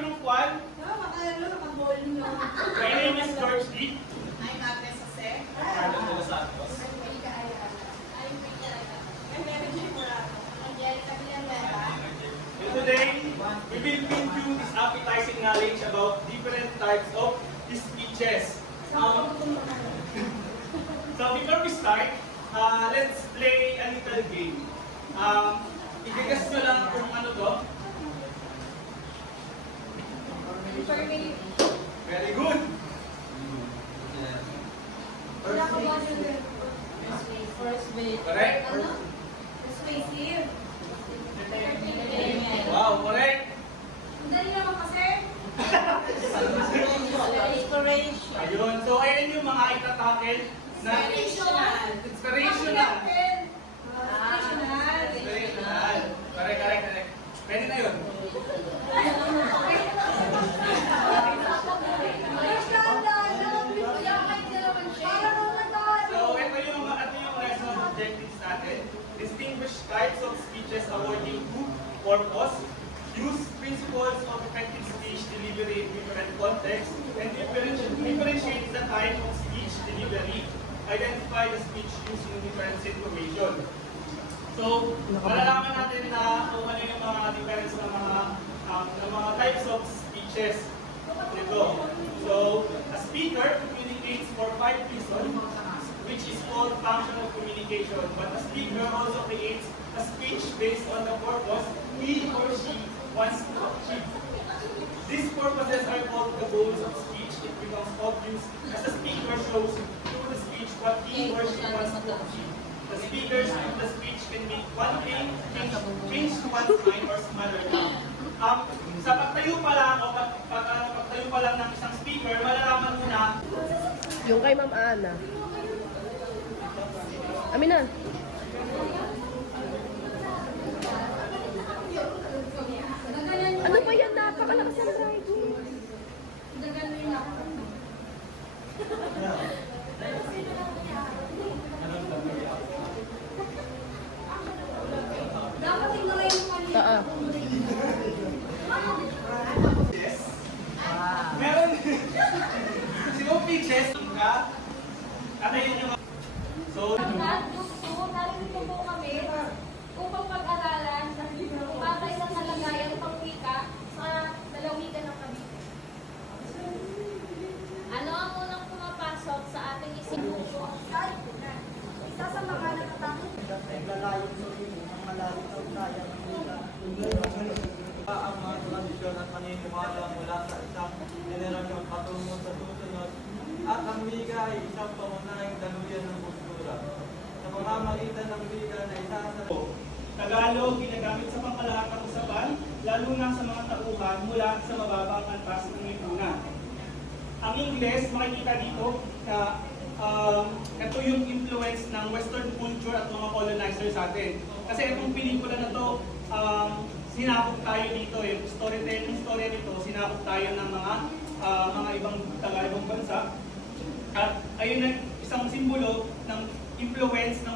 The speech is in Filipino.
Group 1. My name is George Lee. I'm Agnes Jose. Carlos de los Santos. And today, we will bring you this appetizing knowledge about different types of speeches. So before we start, let's play a little game. I-guess nyo lang kung ano to. Very good. First base. Correct? Wow, correct. Inspiration. Ayun. So, ayun yung mga itatakel na inspirational. Inspirational. Correct. Pwede na yun. So, ito yung lesson objectives natin. Distinguish types of speeches according to purpose. Use principles of effective speech delivery in different contexts. And differentiate the type of speech delivery. Identify the speech used in different situations. So, malalaman natin na kung ano yung mga difference ng mga types of speeches nito. So, a speaker communicates for 5 reasons, which is called functional communication. But a speaker also creates a speech based on the purpose he or she wants to achieve. These purposes are called the goals of speech. It becomes obvious as the speaker shows through the speech what he or she wants to achieve. The speakers of the speech can make one thing change one's mind or smaller down. Sa pagtayo pa lang o pagtayo pa lang ng isang speaker, malalaman mo na yung kay Ma'am Ana. Amin na. Ano ba yan? Napakalakas ng driving. meron sino pitches ka? Ano yun yung so Narito po kami upang pag-aralan kung bakit ang nalagayan pangwika sa lalawigan ng Cavite. Ano ang unang pumapasok sa ating isipan? Isa sa mga natatakot Naglalayon sa iyo ang malalim na usaya ng wika. Ang mga tradisyon at paniniwala mula sa isang generasyon patungo sa susunod. At ang wika ay isang pangunahing daluyan ng kultura. Sa pamamagitan ng wika na isa sa Tagalog ginagamit sa pangkalahatang usapan, lalo na sa mga tauhan mula sa mababang antas ng lipunan. Ang Ingles, makikita dito na ito yung influence ng Western culture at mga colonizers sa atin. Kasi itong pelikula na to, sinakop tayo dito, yung storytelling story nito, sinakop tayo ng mga ibang taga-ibang bansa. At ayun ang isang simbolo ng influence ng